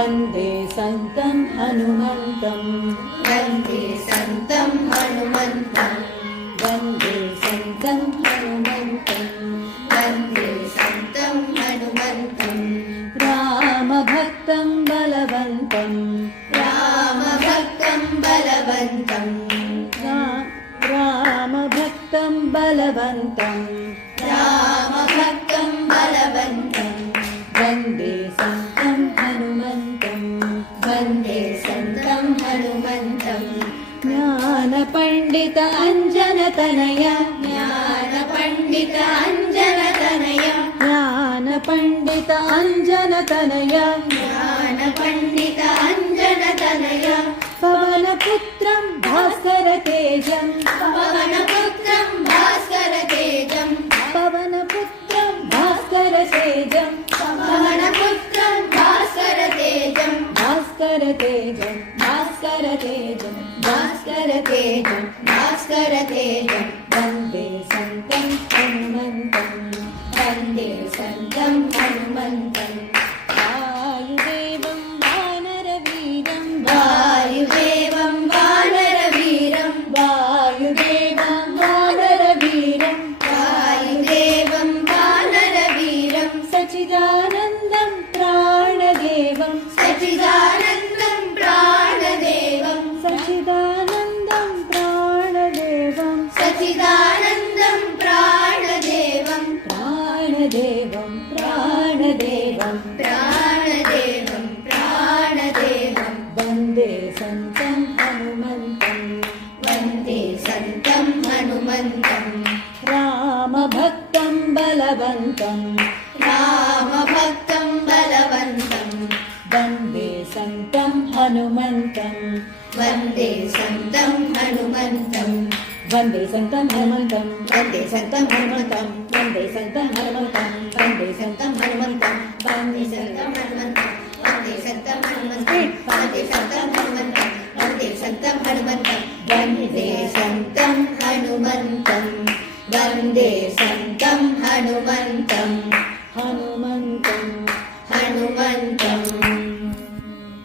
वन्दे सन्तं हनुमन्तं वन्दे सन्तं हनुमन्तं वन्दे सन्तं हनुमन्तं वन्दे सन्तं हनुमन्तं रामभक्तं बलवन्तं रामभक्तं बलवन्तं रामभक्तं बलवन्तं रामभक्तं बलवन्तं वन्दे सन्तं हनुमन्तं वन्दे सन्तं हनुमन्तं ज्ञानपण्डित अञ्जनतनय ज्ञानपण्डित अञ्जनतनय ज्ञानपण्डित अञ्जनतनय ज्ञानपण्डित अञ्जनतनय पवनपुत्रं भास्करतेजं पवनपुत्रं भास्करतेजं पवनपुत्रं भास्करतेजं पवनपुत्रं भास्करतेजं भास्करतेजं भास्करतेजं भास्करतेजं भास्करतेजं वन्दे सन्तं हनुमन्तं वन्दे सन्तं हनुमन्तं वायुदेवं वानरवीरं वायुदेवं वानरवीरं वायुदेवं वानरवीरं वायुदेवं वानरवीरं सच्चिदानन्दं प्राणदेवं सच्चिदानन्दं प्राणदेवं सच्चिदानन्दं प्राणदेवं सच्चिदानन्दं प्राणदेवं प्राणदेवं प्राणदेवं प्राणदेवं प्राणदेवं वन्दे सन्तं हनुमन्तं वन्दे सन्तं हनुमन्तं रामभक्तं बलवन्तं रामभक्तं बलवन्तं वन्दे सन्तं हनुमन्तं वन्दे सन्तं हनुमन्तं वन्दे सन्तं हनुमन्तं वन्दे सन्तं हनुमन्तं वन्दे सन्तं हनुमन्तं वन्दे सन्तं हनुमन्तं वन्दे सन्तं हनुमन्तं वन्दे सन्तं हनुमन्तं वन्दे सन्तं हनुमन्तं वन्दे सन्तं हनुमन्तं वन्दे सन्तं हनुमन्तं वन्दे सन्तं हनुमन्तम्